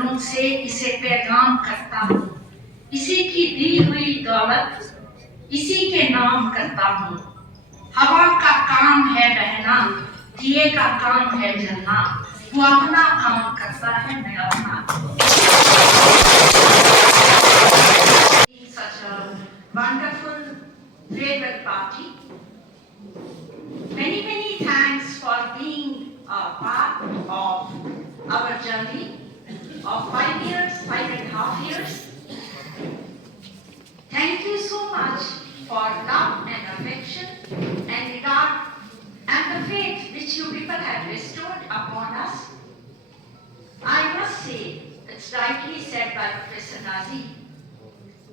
गजलों से इसे पैगाम करता हूँ, इसी की दी हुई दौलत इसी के नाम करता हूँ। हवा का काम है बहना, दिए का काम है जलना, वो अपना काम करता है, मैं अपना। Such a wonderful farewell party. Many thanks for being a part of our journey of 5 years, 5.5 years. Thank you so much for love and affection and regard and the faith which you people have bestowed upon us. I must say, it's rightly said by Professor Nazi,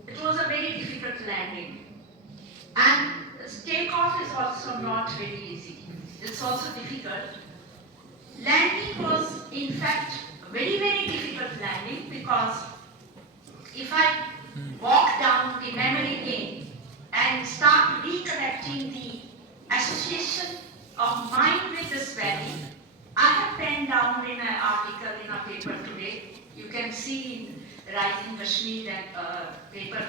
it was a very difficult landing. And takeoff is also not very easy. It's also difficult. Landing was, in fact, a very difficult landing because if I walk down the memory lane and start recollecting the association of mine with this valley, I have penned down in an article in a paper today. You can see in Rising Kashmir and paper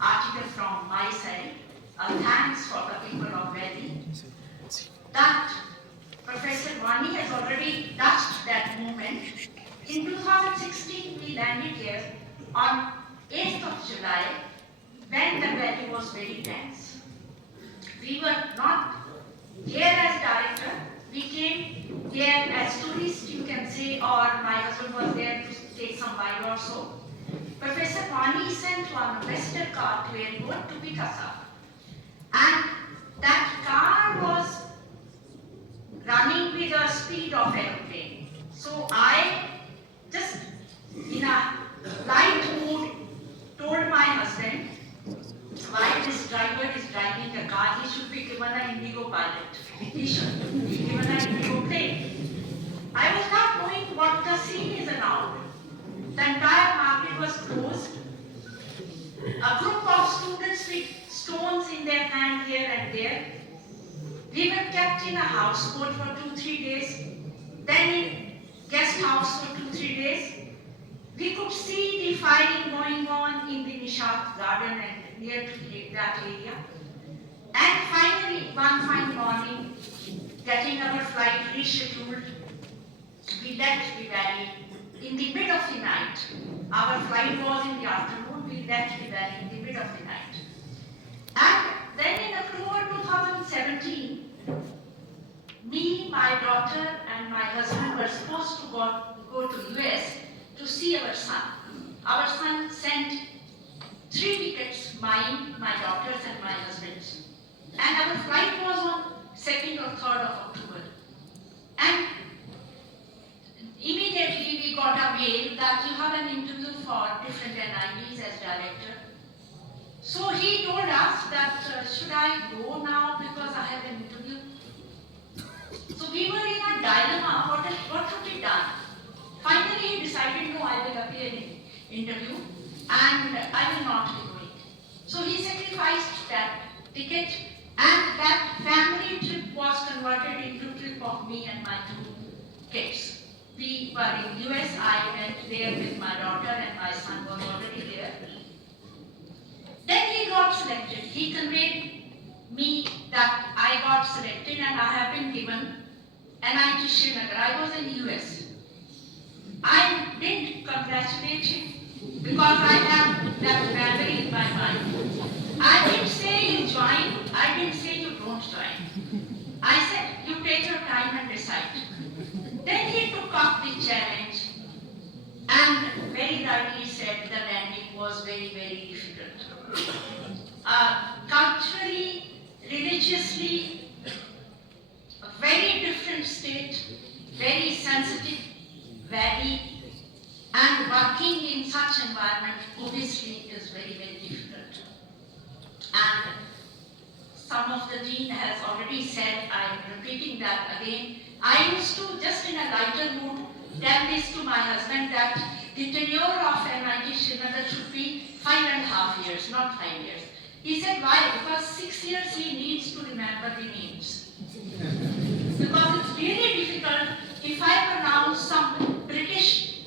article from my side. Thanks for the people of Valley. That Professor Vani has already touched that moment. In 2016, we landed here on 8th of July, when the valley was very dense. We were not here as director. We came here as tourists, you can say, or my husband was there to take some wine or so. Professor Vani sent one ambassador car to airport to pick us up. And that car was running with the speed of aeroplane. So I just, in a light mood, told my husband, why this driver is driving a car, he should be given an Indigo pilot. He should be given an Indigo plane. I was not knowing what the scene is around. The entire market was closed. A group of students with stones in their hand here and there. We were kept in a houseboat for 2-3 days, then in guest house for 2-3 days. We could see the firing going on in the Nishat garden and near to that area. And finally, one fine morning, getting our flight rescheduled, we left the valley in the mid of the night. Our flight was in the afternoon, we left the valley in the mid of the night. And then in October 2017, me, my daughter and my husband were supposed to go to US to see our son. Our son sent 3 tickets, mine, my daughter's and my husband's. And our flight was on 2nd or 3rd of October. And immediately we got a mail that you have an interview for different NITs as director. So he told us that should I go now because I have an interview? So we were in a dilemma, what should be done? Finally he decided, no, I will appear in interview and I will not be going. So he sacrificed that ticket and that family trip was converted into a trip of me and my 2 kids. We were in US, I went there with my daughter and my son was already there. Then he got selected. He conveyed me that I got selected and I have been given NIT Srinagar. I was in US. I didn't congratulate him because I have that memory in my mind. I didn't say you join, I didn't say you don't join. I said you take your time and decide. Then he took up the challenge and very rightly said the landing was very difficult. Culturally, religiously, a very different state, very sensitive valley, and working in such environment obviously is very difficult. And some of the dean has already said, I am repeating that again. I used to, just in a lighter mood, tell this to my husband that the tenure of NIT Srinagar should be 5.5 years, not 5 years. He said, why? Because 6 years he needs to remember the names. Because it's really difficult if I pronounce some British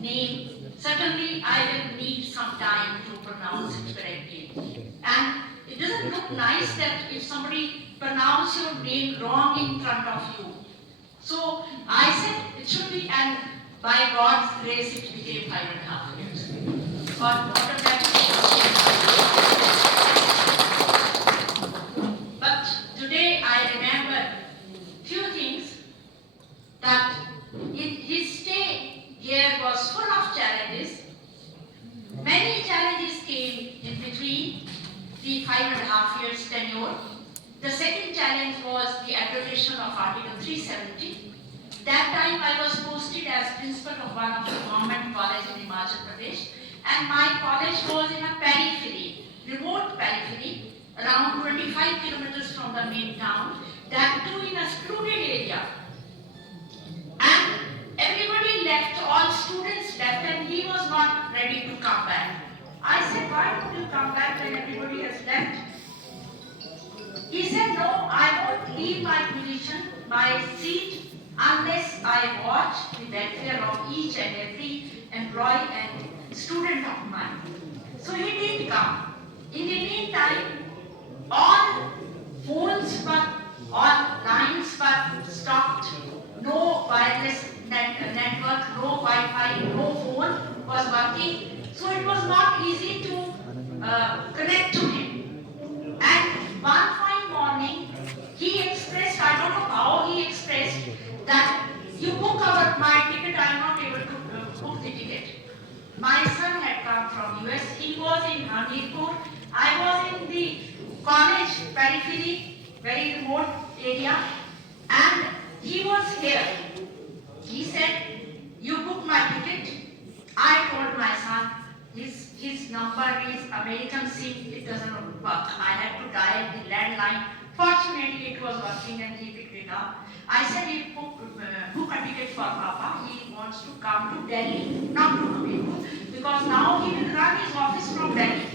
name certainly I will need some time to pronounce it correctly. And it doesn't look nice that if somebody pronounces your name wrong in front of you. So I said it should be, and by God's grace it became 5.5 years. But today I remember few things, that his stay here was full of challenges. Many challenges came in between the 5.5 years tenure. The second challenge was the abrogation of Article 370. That time I was posted as principal of one of the government colleges in Himachal Pradesh, and my college was in a periphery, remote periphery, around 25 kilometers from the main town, that too in a secluded area. And everybody left, all students left, and he was not ready to come back. I said, why don't you come back when everybody has left? He said, no, I won't leave my position, my seat, unless I watch the welfare of each and every employee and student of mine. So he did come. In the meantime, all phones were, all lines were stopped, no wireless network, no Wi-Fi, no phone was working. So it was not easy to connect to him. And one fine morning, he expressed, I don't know how he expressed, that you book my ticket, I am not able to book the ticket. My son had come from US, he was in Hamirpur, I was in the college periphery, very remote area, and he was here. He said, you book my ticket. I told my son, his number is American SIM, it doesn't work. I had to dial the landline. Fortunately, it was working and he picked it up. I said, you book a ticket for Papa. He wants to come to Delhi, not to Hamirpur, because now he will run his office from Delhi.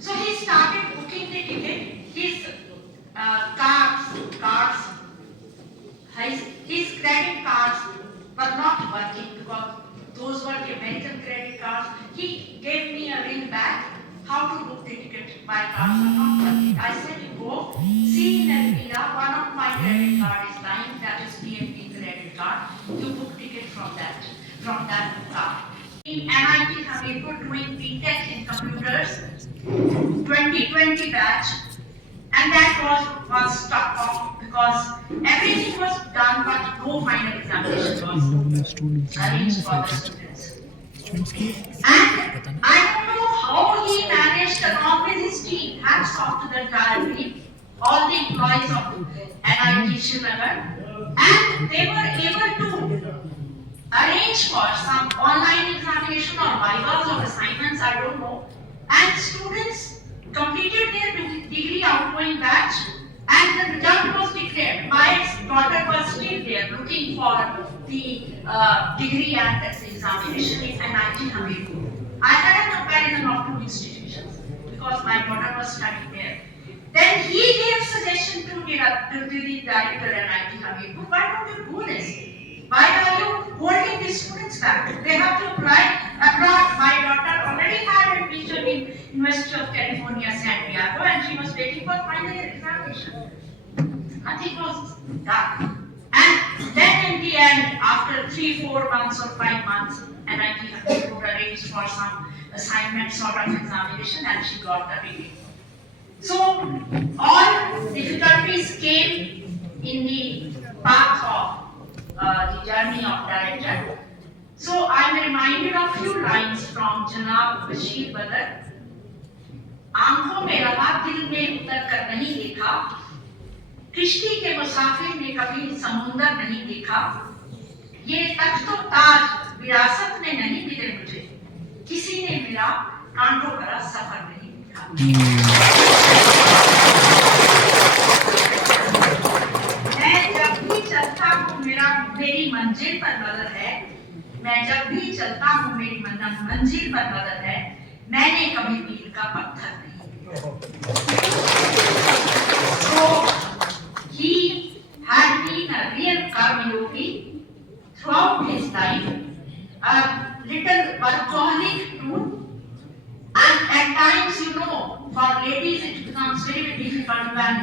So he started booking the ticket. His his credit cards were not working because those were the American credit cards. He gave me a ring back. How to book the ticket? My cards are not working. I said, you go, see in Elvira, one of my credit card is lying, that is PNB credit card. You book ticket from that card. In NIT Srinagar doing BTech in computers, 2020 batch, and that was stuck off because everything was done but no final examination was arranged for the students. And I don't know how he managed along with his team, hats off to the entire team, all the employees of NIT Srinagar, and they were able to arrange for some online examination or vivas or assignments, I don't know, and students completed their degree outgoing batch and the result was declared. My daughter was still there looking for the degree and examination in NIT Hamirpur. I had a comparison of two institutions because my daughter was studying there. Then he gave suggestion to the director at NIT Hamirpur, why don't you do this? Why are you holding the students back? They have to apply abroad. My daughter already had admission in University of California, San Diego, and she was waiting for final examination. Nothing was done. And then in the end, after 3-4 months or 5 months, NIT Hamirpur arranged for some assignment sort of examination, and she got the degree. So all difficulties came in the path of the journey of director. So I am reminded of few lines from Janab Bashir Badr. आंखों में रहा दिल में उतर कर नहीं देखा, किश्ती के मुसाफिर ने कभी समुंदर नहीं देखा, ये तख्त और ताज विरासत में नहीं मिले मुझे, किसी ने मेरा कांटों भरा सफर नहीं देखा। मेरी मंजिल पर नजर है, मैं जब भी चलता हूँ मेरी मंजिल पर नजर है, मैंने कभी मील का पत्थर नहीं। So he had been a real karma yogi throughout his life. little workaholic too. And at times, you know, for ladies it becomes very difficult when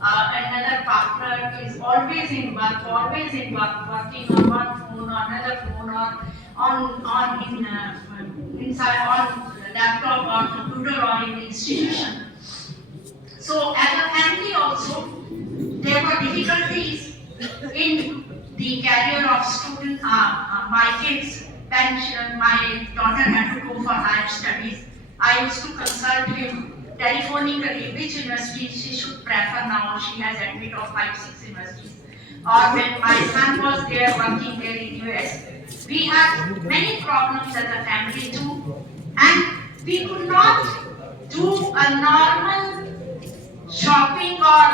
another partner is always in work, working on one phone or another phone or inside on laptop or computer or in the institution. So as a family also, there were difficulties in the career of student. My kids, when my daughter had to go for higher studies, I used to consult him telephonically which university she should prefer now. She has admit of 5-6 universities. Or when my son was there working there in US, we had many problems as a family too, and we could not do a normal shopping or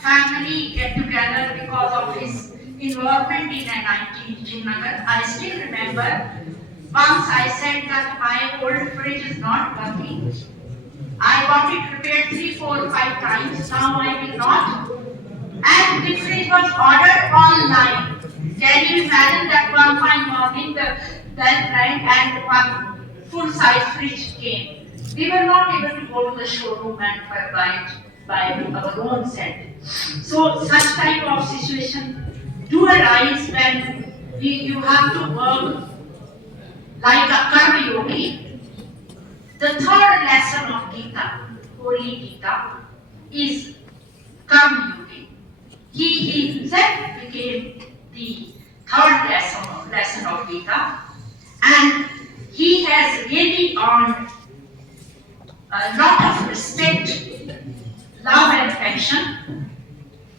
family get together because of his involvement in NIT Srinagar. I still remember once I said that my old fridge is not working. I got it repaired 3, 4, 5 times. Now I will not. And the fridge was ordered online. Can you imagine that one fine morning that night and one full-size fridge came. We were not able to go to the showroom and buy it by our own set. So such type of situation do arise when you have to work like a karma yogi. The third lesson of Gita, Holy Gita, is karma yogi. He himself became the third lesson of Gita, and he has really earned a lot of respect, love and affection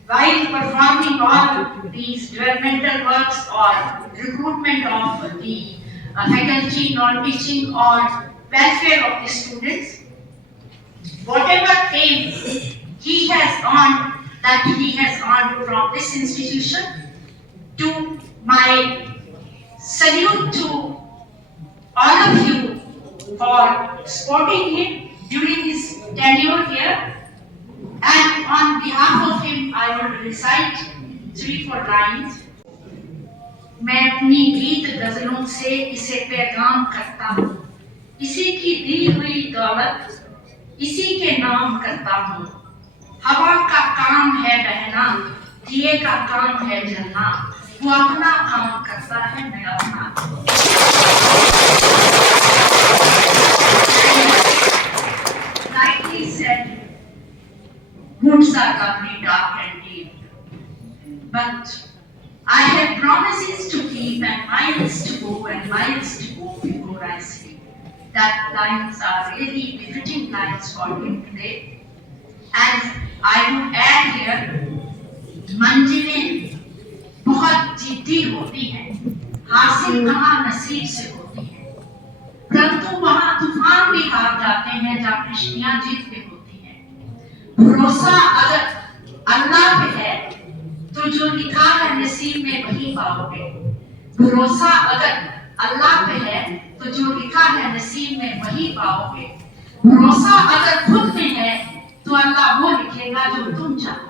while performing all these developmental works or recruitment of the faculty, non-teaching or welfare of the students. Whatever fame he has earned from this institution, to my salute to all of you for supporting him during his tenure here. And on behalf of him, I will recite 3-4 lines. मैं अपनी गीत गजलों से इसे पैगाम करता हूँ, इसी की दी हुई दौलत इसी के नाम करता हूँ। हवा का काम है बहना, दिए का काम है जलना, वो अपना काम करता है, मैं अपना। Like he said, woods are lovely, dark and deep, but I have promises to keep and miles to go before I sleep. That lines are really befitting lines for him today. And I would add here, मंजिलें बहुत जिद्दी होती हैं, हासिल कहाँ नसीब से होती हैं, परंतु वहाँ तूफान भी हार जाते हैं जहाँ कश्तियाँ जीत पे होती हैं। भरोसा अगर अल्लाह पे है तो जो लिखा है नसीब में वही पाओगे। भरोसा अगर अल्लाह पे है तो जो लिखा है नसीब में वही पाओगे। भरोसा अगर खुद में है तो अल्लाह वो लिखेगा जो तुम चाहो।